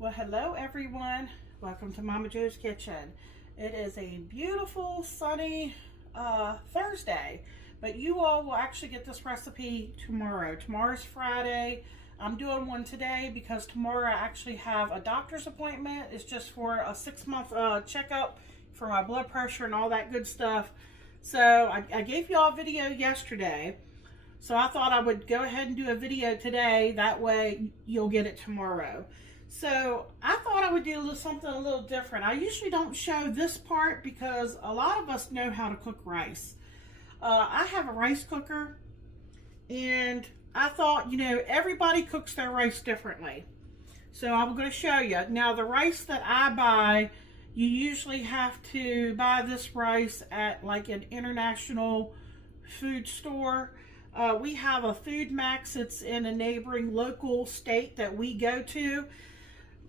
Well, hello everyone. Welcome to Momma Jo's Kitchen. It is a beautiful sunny Thursday, but you all will actually get this recipe tomorrow. Tomorrow's Friday. I'm doing one today because tomorrow I actually have a doctor's appointment. It's just for a 6-month checkup for my blood pressure and all that good stuff. So I gave you all a video yesterday. So I thought I would go ahead and do a video today. That way you'll get it tomorrow. So I thought I would do something a little different. I usually don't show this part because a lot of us know how to cook rice. I have a rice cooker, and I thought, you know, everybody cooks their rice differently. So I'm going to show you. Now, the rice that I buy, you usually have to buy this rice at like an international food store. We have a Food Max. It's in a neighboring local state that we go to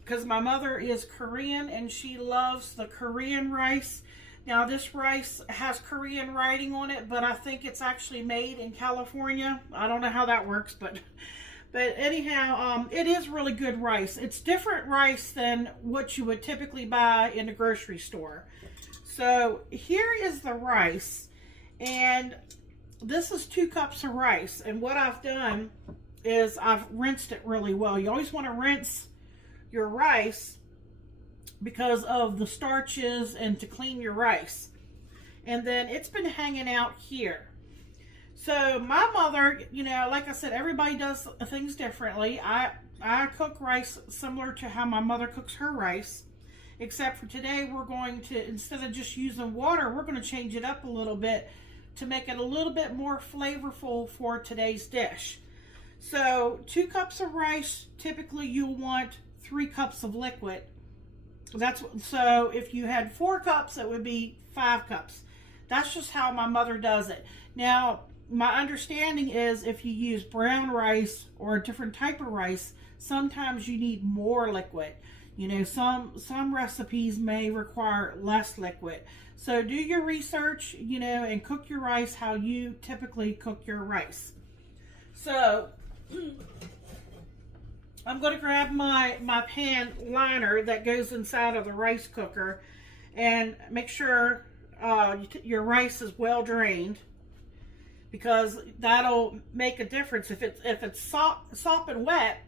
because my mother is Korean and she loves the Korean rice. Now, this rice has Korean writing on it, but I think it's actually made in California. I don't know how that works, but anyhow, it is really good rice. It's different rice than what you would typically buy in a grocery store. So here is the rice, and this is 2 cups of rice. And what I've done is I've rinsed it really well. You always want to rinse your rice because of the starches and to clean your rice. And then it's been hanging out here. So my mother, you know, like I said, everybody does things differently. I cook rice similar to how my mother cooks her rice, except for today we're going to, instead of just using water, we're going to change it up a little bit to make it a little bit more flavorful for today's dish. So 2 cups of rice, typically you'll want 3 cups of liquid. So if you had 4 cups, it would be 5 cups. That's just how my mother does it. Now, my understanding is if you use brown rice or a different type of rice, sometimes you need more liquid. You know, some recipes may require less liquid. So do your research, you know, and cook your rice how you typically cook your rice. So I'm going to grab my pan liner that goes inside of the rice cooker and make sure your rice is well drained, because that'll make a difference. If it's sopping wet,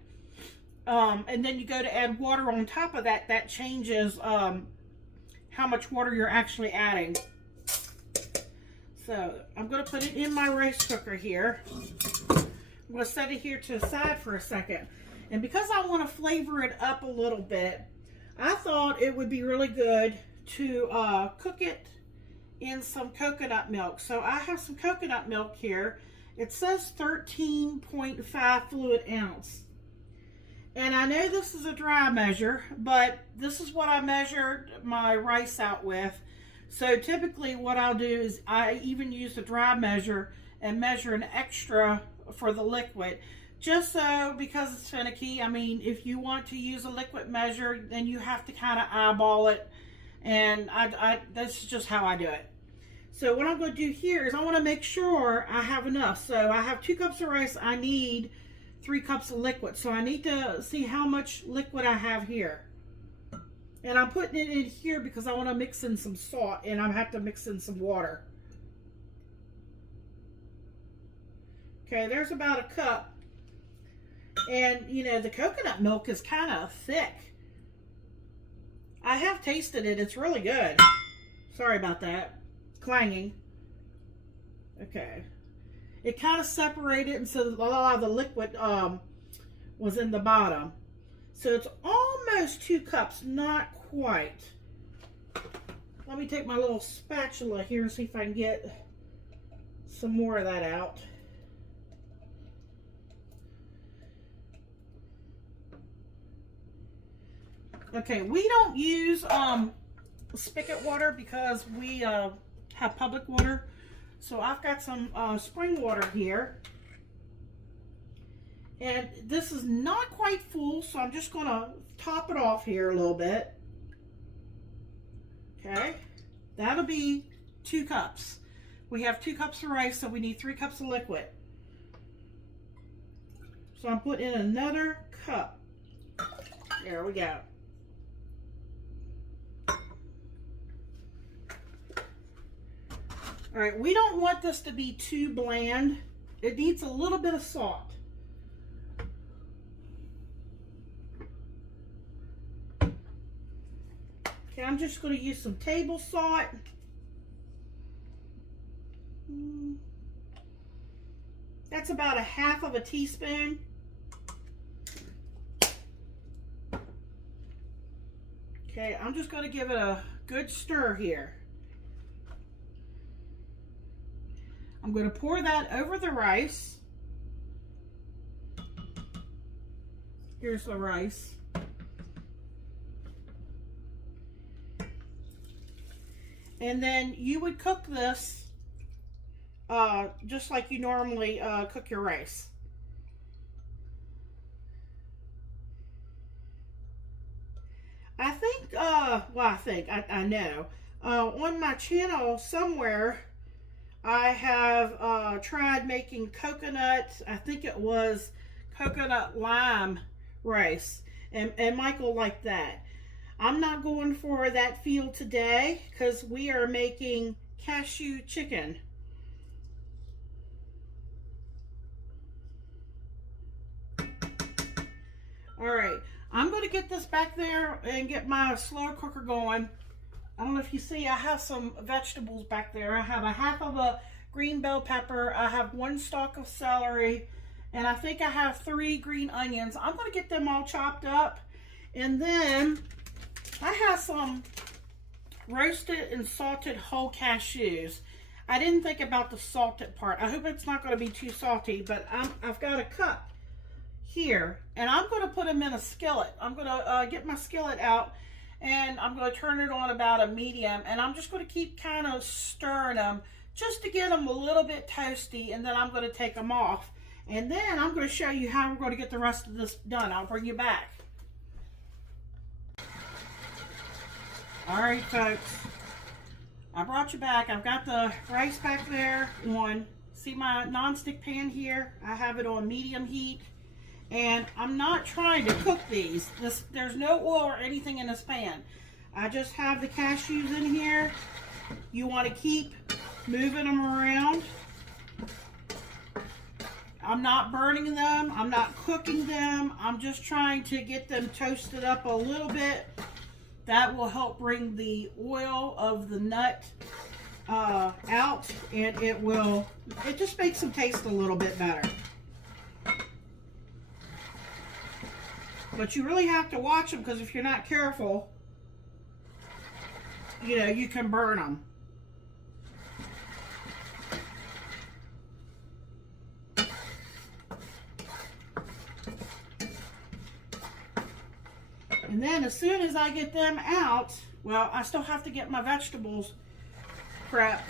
and then you go to add water on top of that, that changes how much water you're actually adding. So I'm going to put it in my rice cooker here. I'm going to set it here to the side for a second. And because I want to flavor it up a little bit, I thought it would be really good to cook it in some coconut milk. So I have some coconut milk here. It says 13.5 fluid ounce. And I know this is a dry measure, but this is what I measured my rice out with. So typically what I'll do is I even use the dry measure and measure an extra for the liquid. Just so, because it's finicky. I mean, if you want to use a liquid measure, then you have to kind of eyeball it. And that's just how I do it. So what I'm going to do here is I want to make sure I have enough. So I have 2 cups of rice. I need 3 cups of liquid. So I need to see how much liquid I have here. And I'm putting it in here because I want to mix in some salt, and I have to mix in some water. Okay, there's about a cup. And, you know, the coconut milk is kind of thick. I have tasted it. It's really good. Sorry about that. Clanging. Okay. It kind of separated, and so a lot of the liquid was in the bottom. So it's almost 2 cups. Not quite. Let me take my little spatula here and see if I can get some more of that out. Okay, we don't use spigot water because we have public water. So I've got some spring water here. And this is not quite full, so I'm just going to top it off here a little bit. Okay, that'll be 2 cups. We have 2 cups of rice, so we need 3 cups of liquid. So I'm putting in another cup. There we go. All right, we don't want this to be too bland. It needs a little bit of salt. Okay, I'm just going to use some table salt. That's about 1/2 teaspoon. Okay, I'm just going to give it a good stir here. I'm going to pour that over the rice. Here's the rice. And then you would cook this just like you normally cook your rice. I know. On my channel somewhere, I have tried making coconut, I think it was coconut lime rice. And Michael liked that. I'm not going for that feel today because we are making cashew chicken. All right, I'm going to get this back there and get my slow cooker going. I don't know if you see, I have some vegetables back there. I have 1/2 green bell pepper. I have 1 stalk of celery. And I think I have 3 green onions. I'm going to get them all chopped up. And then I have some roasted and salted whole cashews. I didn't think about the salted part. I hope it's not going to be too salty, but I've got a cup here, and I'm going to put them in a skillet. I'm going to get my skillet out, and I'm going to turn it on about a medium, and I'm just going to keep kind of stirring them just to get them a little bit toasty, and then I'm going to take them off. And then I'm going to show you how we're going to get the rest of this done. I'll bring you back. All right, folks, I brought you back. I've got the rice back there on, see my nonstick pan here? I have it on medium heat, and I'm not trying to cook these. There's no oil or anything in this pan. I just have the cashews in here. You want to keep moving them around. I'm not burning them. I'm not cooking them. I'm just trying to get them toasted up a little bit. That will help bring the oil of the nut out, and it just makes them taste a little bit better. But you really have to watch them, because if you're not careful, you know, you can burn them. And then as soon as I get them out, well, I still have to get my vegetables prepped.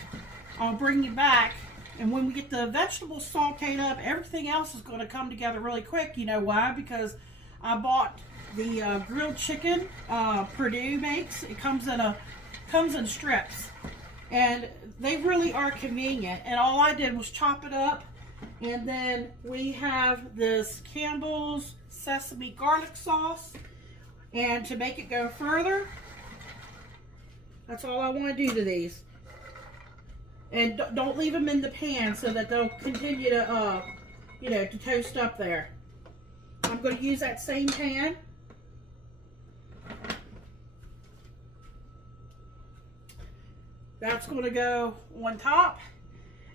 I'll bring you back. And when we get the vegetables sauteed up, everything else is going to come together really quick. You know why? Because I bought the grilled chicken Purdue makes. It comes in strips. And they really are convenient. And all I did was chop it up. And then we have this Campbell's sesame garlic sauce. And to make it go further, that's all I want to do to these. And don't leave them in the pan so that they'll continue to, you know, to toast up there. I'm going to use that same pan. That's going to go on top.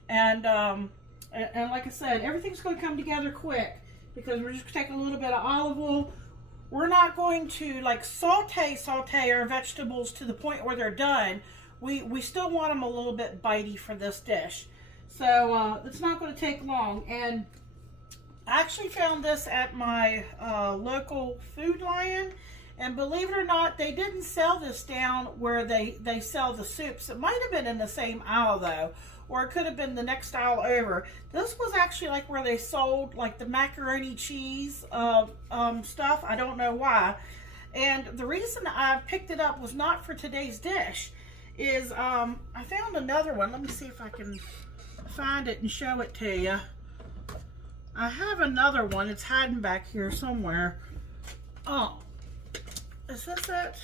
And like I said, everything's going to come together quick because we're just going to take a little bit of olive oil. We're not going to like saute our vegetables to the point where they're done. We still want them a little bit bitey for this dish. So it's not going to take long. And I actually found this at my local Food Lion. And believe it or not, they didn't sell this down where they sell the soups. It might have been in the same aisle though. Or it could have been the next aisle over. This was actually like where they sold like the macaroni cheese stuff. I don't know why. And the reason I picked it up was not for today's dish. Is I found another one. Let me see if I can find it and show it to you. I have another one. It's hiding back here somewhere. Oh, is this it?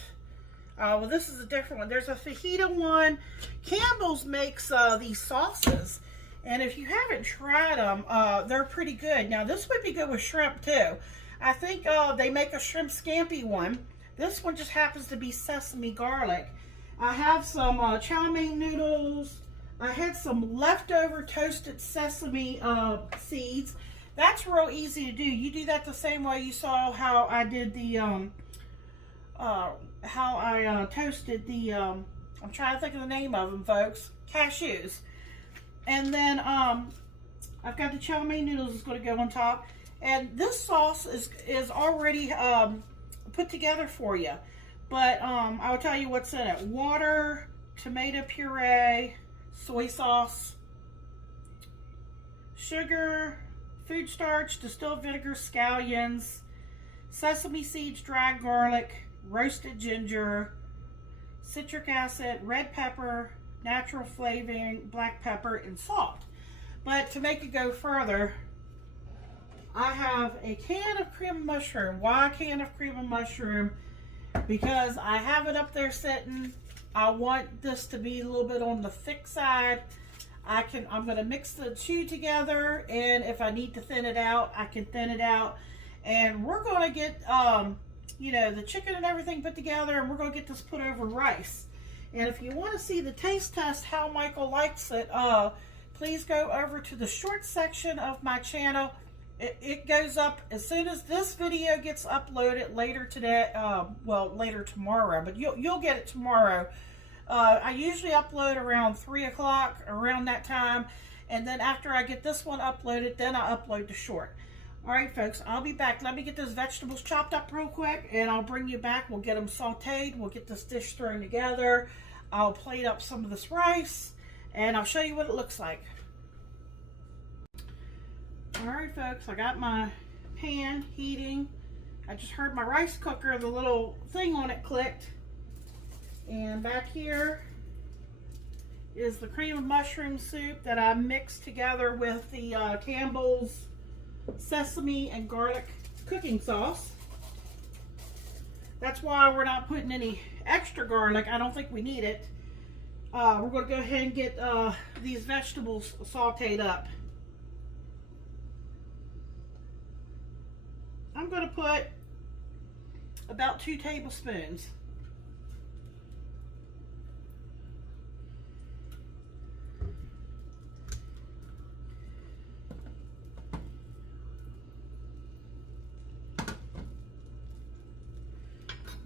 Well, this is a different one. There's a fajita one. Campbell's makes these sauces. And if you haven't tried them, they're pretty good. Now, this would be good with shrimp, too. I think they make a shrimp scampi one. This one just happens to be sesame garlic. I have some chow mein noodles. I had some leftover toasted sesame seeds. That's real easy to do. You do that the same way you saw how I did the, toasted the, I'm trying to think of the name of them, folks. Cashews. And then I've got the chow mein noodles is going to go on top. And this sauce is already put together for you. But I will tell you what's in it. Water, tomato puree, soy sauce, sugar, food starch, distilled vinegar, scallions, sesame seeds, dried garlic, roasted ginger, citric acid, red pepper, natural flavoring, black pepper, and salt. But to make it go further, I have a can of cream of mushroom. Why a can of cream of mushroom? Because I have it up there sitting. I want this to be a little bit on the thick side. I'm going to mix the two together, and if I need to thin it out, I can thin it out. And we're going to get, you know, the chicken and everything put together, and we're going to get this put over rice. And if you want to see the taste test, how Michael likes it, please go over to the short section of my channel. It goes up as soon as this video gets uploaded later today, well, later tomorrow, but you'll get it tomorrow. I usually upload around 3 o'clock, around that time, and then after I get this one uploaded, then I upload the short. All right, folks, I'll be back. Let me get those vegetables chopped up real quick, and I'll bring you back. We'll get them sauteed. We'll get this dish thrown together. I'll plate up some of this rice, and I'll show you what it looks like. All right, folks, I got my pan heating. I just heard my rice cooker, the little thing on it clicked. And back here is the cream of mushroom soup that I mixed together with the Campbell's sesame and garlic cooking sauce. That's why we're not putting any extra garlic. I don't think we need it. We're going to go ahead and get these vegetables sauteed up. I'm going to put about 2 tablespoons.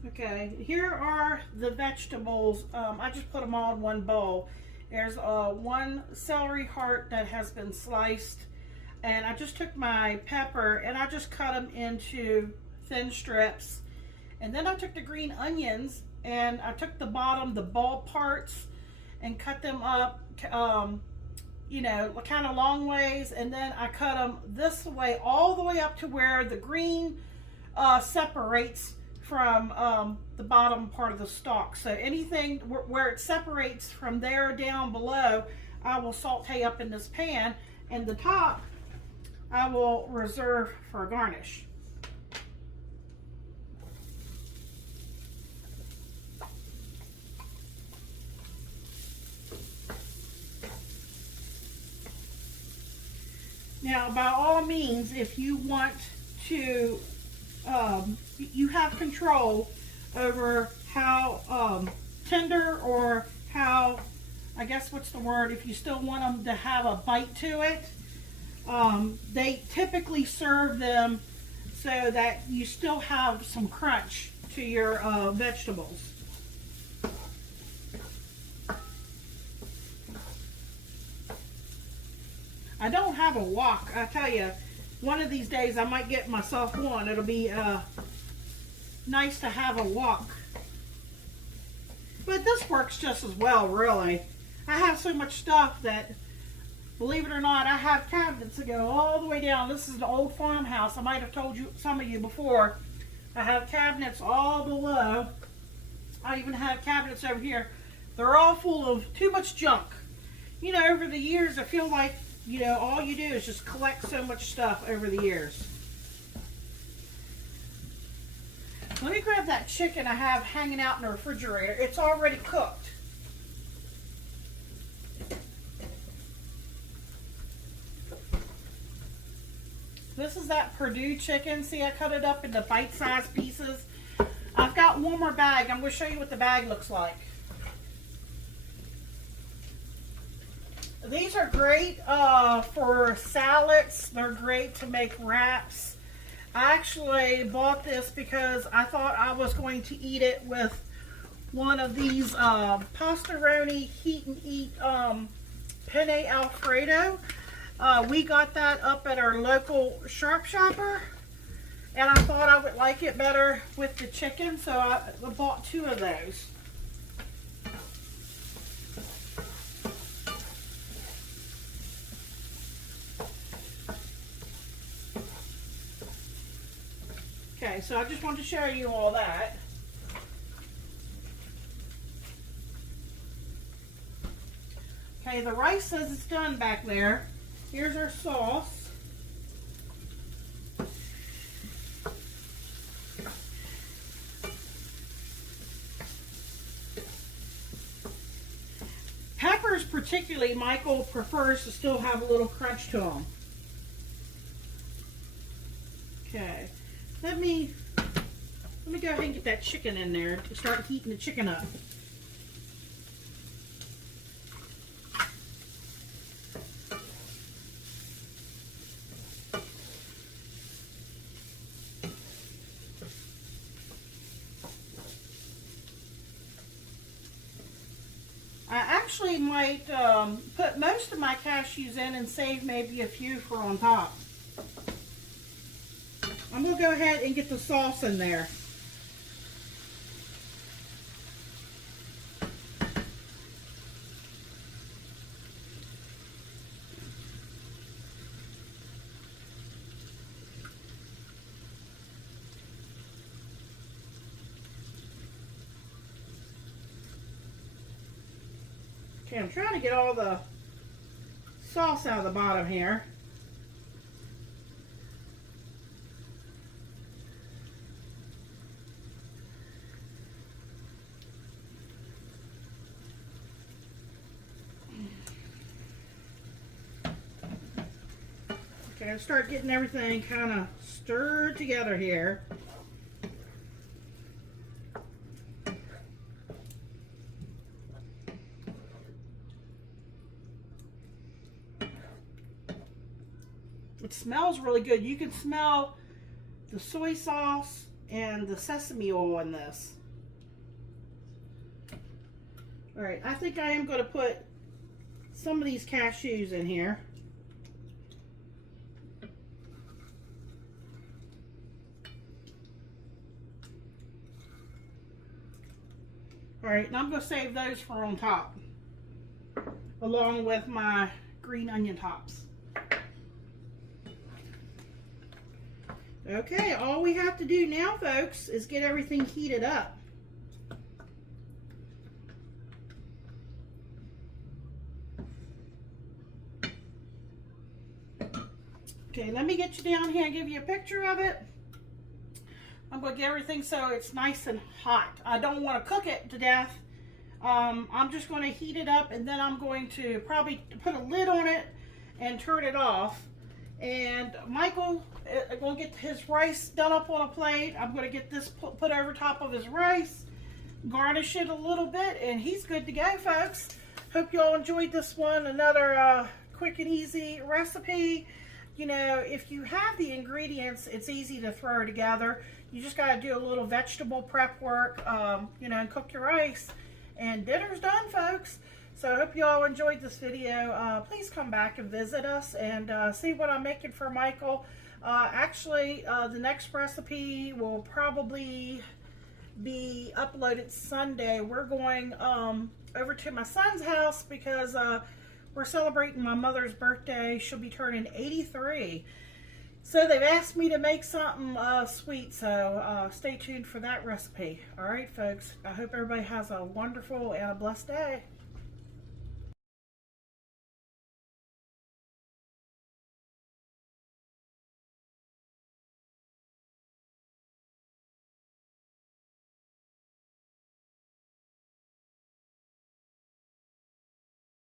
Okay, here are the vegetables. I just put them all in one bowl. There's one celery heart that has been sliced. And I just took my pepper and I just cut them into thin strips. And then I took the green onions and I took the bottom, the bulb parts, and cut them up, you know, kind of long ways. And then I cut them this way, all the way up to where the green separates from the bottom part of the stalk. So anything where it separates from there down below, I will saute up in this pan. And the top, I will reserve for a garnish. Now, by all means, if you want to, you have control over how tender or how, I guess what's the word, if you still want them to have a bite to it. They typically serve them so that you still have some crunch to your vegetables. I don't have a wok. I tell you, one of these days I might get myself one. It'll be nice to have a wok. But this works just as well, really. I have so much stuff that, believe it or not, I have cabinets that go all the way down. This is an old farmhouse. I might have told you, some of you before. I have cabinets all below. I even have cabinets over here. They're all full of too much junk. You know, over the years, I feel like, you know, all you do is just collect so much stuff over the years. Let me grab that chicken I have hanging out in the refrigerator. It's already cooked. This is that Purdue chicken. See, I cut it up into bite-sized pieces. I've got one more bag. I'm going to show you what the bag looks like. These are great for salads. They're great to make wraps. I actually bought this because I thought I was going to eat it with one of these pastaroni heat and eat penne Alfredo. We got that up at our local Sharp Shopper, and I thought I would like it better with the chicken, so I bought 2 of those. Okay, so I just wanted to show you all that. Okay, the rice says it's done back there. Here's our sauce. Peppers particularly, Michael prefers to still have a little crunch to them. Okay, let me go ahead and get that chicken in there to start heating the chicken up. I actually might put most of my cashews in and save maybe a few for on top. I'm going to go ahead and get the sauce in there. Okay, I'm trying to get all the sauce out of the bottom here. Okay, I'll start getting everything kind of stirred together here. It smells really good. You can smell the soy sauce and the sesame oil in this. All right, I think I am going to put some of these cashews in here. All right, and I'm going to save those for on top, along with my green onion tops. Okay, all we have to do now, folks, is get everything heated up. Okay, let me get you down here and give you a picture of it. I'm going to get everything so it's nice and hot. I don't want to cook it to death. I'm just going to heat it up, and then I'm going to probably put a lid on it and turn it off. And Michael is going to get his rice done up on a plate. I'm going to get this put over top of his rice, garnish it a little bit, and he's good to go, folks. Hope you all enjoyed this one. Another quick and easy recipe. You know, if you have the ingredients, it's easy to throw together. You just got to do a little vegetable prep work, you know, and cook your rice. And dinner's done, folks. So I hope you all enjoyed this video. Please come back and visit us and see what I'm making for Michael. Actually, the next recipe will probably be uploaded Sunday. We're going over to my son's house because we're celebrating my mother's birthday. She'll be turning 83. So they've asked me to make something sweet, so stay tuned for that recipe. All right, folks, I hope everybody has a wonderful and a blessed day.